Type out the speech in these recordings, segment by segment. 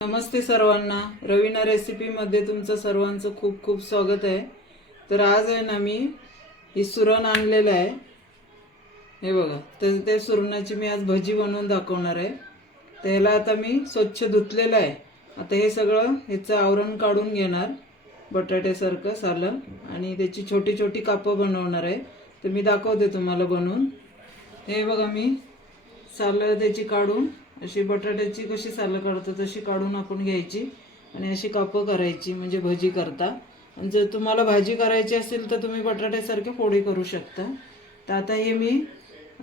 नमस्ते सर्वांना. रवीना रेसिपीमध्ये तुमचं सर्वांचं खूप खूप स्वागत आहे. तर आज आहे ना मी ही सुरण आणलेलं आहे. हे बघा तर ते सुरणाची मी आज भजी बनवून दाखवणार आहे. तर ह्याला आता मी स्वच्छ धुतलेलं आहे. आता हे सगळं ह्याचं आवरण काढून घेणार बटाट्यासारखं सालं. आणि त्याची छोटी छोटी कापं बनवणार आहे. तर मी दाखवते तुम्हाला बनवून. हे बघा मी सालं त्याची काढून अशी बटाट्याची कशी सालं काढतो तशी काढून आपण घ्यायची आणि अशी कापं करायची म्हणजे भजी करता. आणि जर तुम्हाला भाजी करायची असेल तर तुम्ही बटाट्यासारखे फोडी करू शकता. तर आता हे मी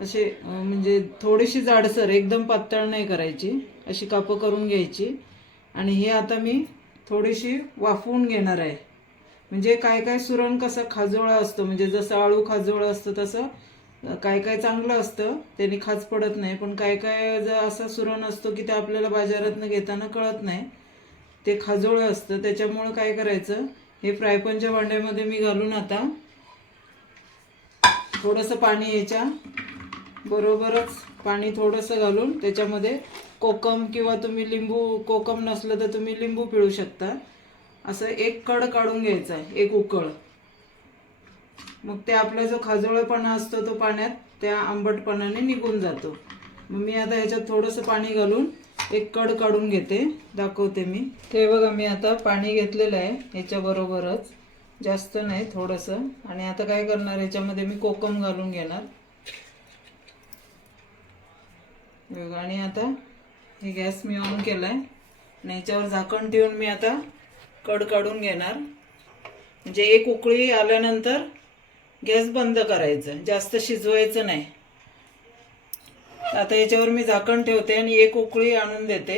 असे म्हणजे थोडीशी जाडसर एकदम पातळ नाही करायची. अशी कापं करून घ्यायची. आणि हे आता मी थोडीशी वाफवून घेणार आहे. म्हणजे काय काय सुरण कसं खाजोळा असतो म्हणजे जसं आळू खाजोळा असतं तसं काय काय चांगलं असतं त्याने खाज पडत नाही. पण काय काय जर असा सुरण असतो की ते आपल्याला बाजारातनं घेताना कळत नाही. ते खाजोळं असतं. त्याच्यामुळं काय करायचं हे फ्रायपनच्या भांड्यामध्ये मी घालून आता थोडंसं पाणी याच्या बरोबरच पाणी थोडंसं घालून त्याच्यामध्ये कोकम किंवा तुम्ही लिंबू कोकम नसलं तर तुम्ही लिंबू पिळू शकता. असं एक कड काढून घ्यायचा एक उकळ. मग ते आपला जो खाजोळपणा असतो तो पाण्यात त्या आंबटपणाने निघून जातो. मग मी आता ह्याच्यात थोडंसं पाणी घालून एक कड काढून घेते. दाखवते मी. ते बघा मी आता पाणी घेतलेलं आहे ह्याच्याबरोबरच. जास्त नाही थोडंसं. आणि आता काय करणार ह्याच्यामध्ये मी कोकम घालून घेणार. बघा आणि आता हे गॅस मी ऑन केलाय. आणि ह्याच्यावर झाकण ठेवून मी आता कड काढून घेणार. म्हणजे एक उकळी आल्यानंतर गॅस बंद करायचं जास्त शिजवायचं नाही. आता याच्यावर मी झाकण ठेवते आणि एक उकळी आणून देते.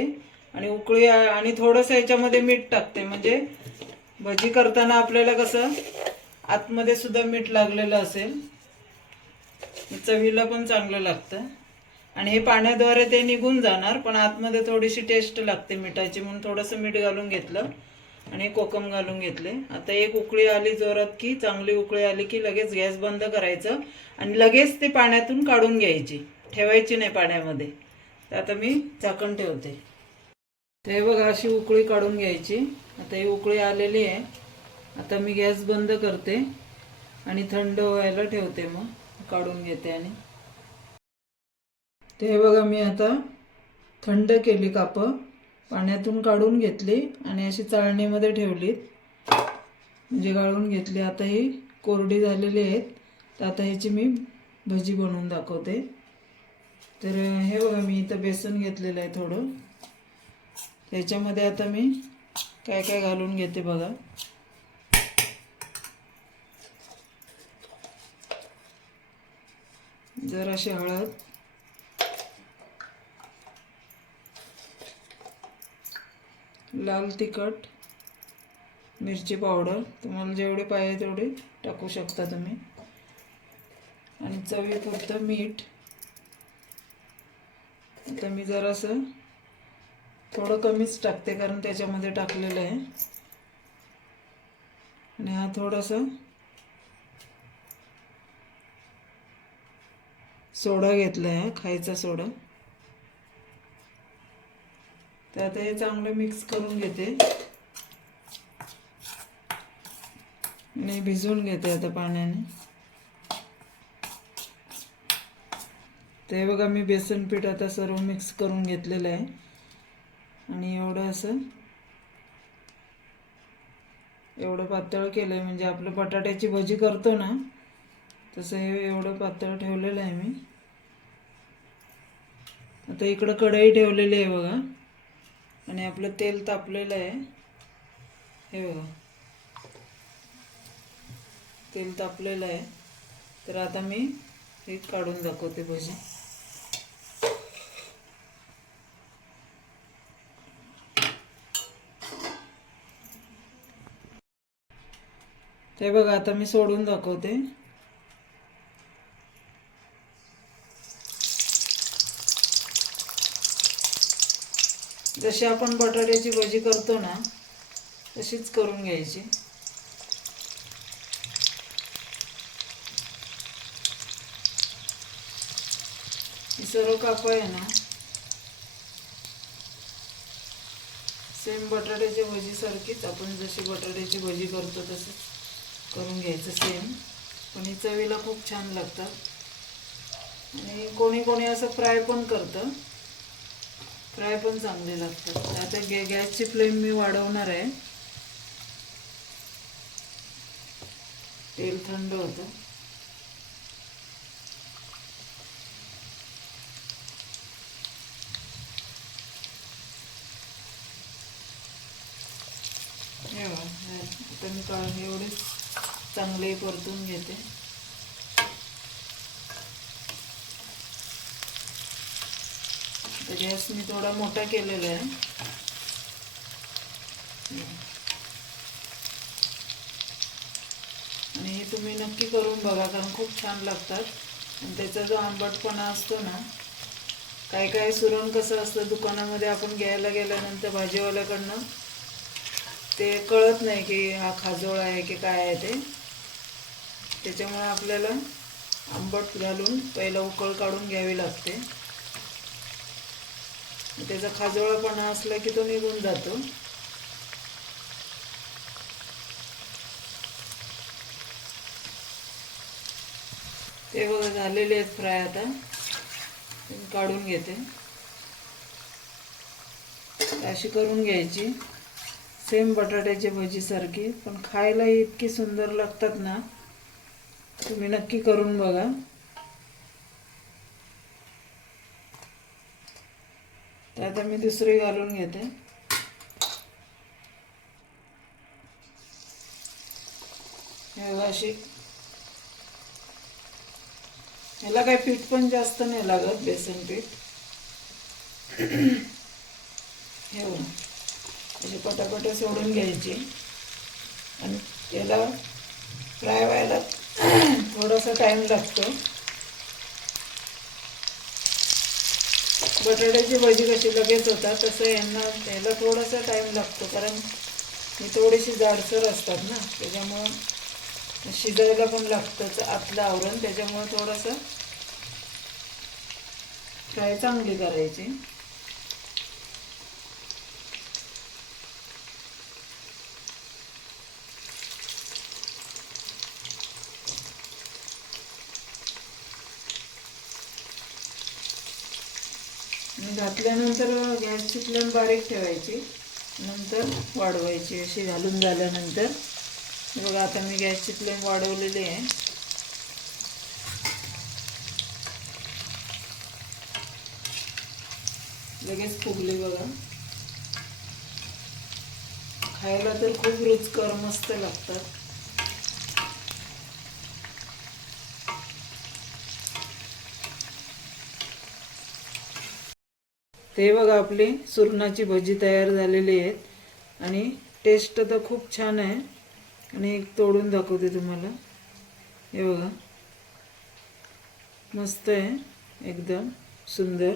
आणि उकळी आणि थोडंसं याच्यामध्ये मीठ टाकते. म्हणजे भजी करताना आपल्याला कसं आतमध्ये सुद्धा मीठ लागलेलं असेल. चवीला पण चांगलं लागतं. आणि हे पाण्याद्वारे ते निघून जाणार पण आतमध्ये थोडीशी टेस्ट लागते मिठाची. म्हणून थोडंसं मीठ घालून घेतलं. आणि कोकम घालून घेतले. आता एक उकळी आली जोरात की चांगली उकळी आली की लगेच गॅस बंद करायचं आणि लगेच ते पाण्यातून काढून घ्यायची. ठेवायची नाही पाण्यामध्ये. तर आता मी झाकण ठेवते. तर हे बघा अशी उकळी काढून घ्यायची. आता ही उकळी आलेली आहे. आता मी गॅस बंद करते आणि थंड व्हायला ठेवते मग. काढून घेते आणि. ते बघा मी आता थंड केली कापं. पाण्यातून काढून घेतली आणि अशी चाळणीमध्ये ठेवली म्हणजे गाळून घेतली. आता ही कोरडी झालेली आहेत. तर आता ह्याची मी भजी बनवून दाखवते. तर हे बघा मी इथं बेसन घेतलेलं आहे थोडं. त्याच्यामध्ये आता मी काय काय घालून घेते बघा. जराशी हळद. लाल तिखट मिरची पावडर तुम्हाला जेवढे पाहिजे तेवढे टाकू शकता तुम्ही. आणि चवीपुरतं मीठ. आता मी जरासं थोडं कमीच टाकते कारण त्याच्यामध्ये टाकलेलं आहे. आणि हा थोडासा सोडा घेतला आहे खायचा सोडा. तर आता हे चांगलं मिक्स करून घेते. आणि भिजवून घेते आता पाण्याने. ते बघा मी बेसन पीठ आता सर्व मिक्स करून घेतलेलं आहे. आणि एवढं असं एवढं पातळ केलं आहे म्हणजे आपलं बटाट्याची भजी करतो ना तसं हे एवढं पातळ ठेवलेलं आहे मी. आता इकडं कढई ठेवलेली आहे बघा. आणि आपलं तेल तापलेलं आहे. हे बघा. तेल तापलेलं आहे. तर आता मी हे काढून दाखवते भजी ते बघा आता मी सोडून दाखवते. जशी आपण बटाट्याची भजी करतो ना तशीच करून घ्यायची. सर्व कापं आहे ना सेम बटाट्याची भजीसारखीच आपण जशी बटाट्याची भजी करतो तसंच करून घ्यायचं सेम पण ही चवीला खूप छान लागतात. आणि कोणी कोणी असं फ्राय पण करतं. फ्राय पण चांगले लागतात. आता गॅ गॅसची फ्लेम मी वाढवणार आहे. तेल थंड होतं. हे आता मी का एवढेच चांगले परतून घेते. गॅस मी थोडा मोठा केलेला आहे. आणि हे तुम्ही नक्की करून बघा कारण खूप छान लागतात. आणि त्याचा जो आंबटपणा असतो ना काय काय सुरण कसं असतं दुकानामध्ये आपण घ्यायला गेल्यानंतर भाजीवाल्याकडनं ते कळत नाही की हा खाजोळ आहे की काय आहे ते. त्याच्यामुळे आपल्याला आंबट घालून पहिला उकळ काढून घ्यावी लागते. त्याचा खाजोळापणा असला की तो निघून जातो. ते बघा झालेले आहेत फ्राय आता. काढून घेते. अशी करून घ्यायची. सेम बटाट्याची भजीसारखी पण खायला इतकी सुंदर लागतात ना तुम्ही नक्की करून बघा. तर आता मी दुसरी घालून घेते. अशी. ह्याला काही पीठ पण जास्त नाही लागत बेसन पीठ. हे असे पटापट सोडून घ्यायचे. आणि त्याला फ्राय व्हायला थोडासा टाईम लागतो. बटाट्याची भजी कशी लगेच होतात तसं यांना त्याला थोडासा टाईम लागतो कारण ही थोडीशी जाडसर असतात ना त्याच्यामुळं शिजायला पण लागतं आतलं आवरण त्याच्यामुळं थोडंसं फ्राय चांगली करायची. म्हणजे घातल्यानंतर गॅसची फ्लेम बारीक ठेवायची नंतर वाढवायची अशी घालून झाल्यानंतर. बघा आता मी गॅसची फ्लेम वाढवलेली आहे. लगेच फुगली बघा. खायला तर खूप रुचकर मस्त लागतात. ते बघा आपली सुरणाची भजी तयार झालेली आहेत. आणि टेस्ट तर खूप छान आहे. आणि एक तोडून दाखवते तुम्हाला. हे बघा. मस्त आहे. एकदम सुंदर.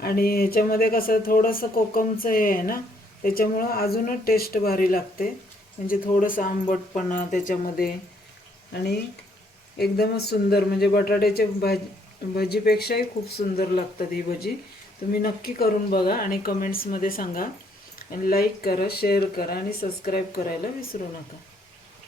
आणि ह्याच्यामध्ये कसं थोडंसं कोकमचं हे आहे ना त्याच्यामुळं अजूनच टेस्ट भारी लागते. म्हणजे थोडंसं आंबटपणा त्याच्यामध्ये. आणि एकदमच सुंदर. म्हणजे बटाट्याच्या भाजी भजीपेक्षाही खूप सुंदर लागतात ही भजी. तुम्ही नक्की करून बघा आणि कमेंट्समध्ये सांगा. आणि लाईक करा शेअर करा आणि सबस्क्राईब करायला विसरू नका.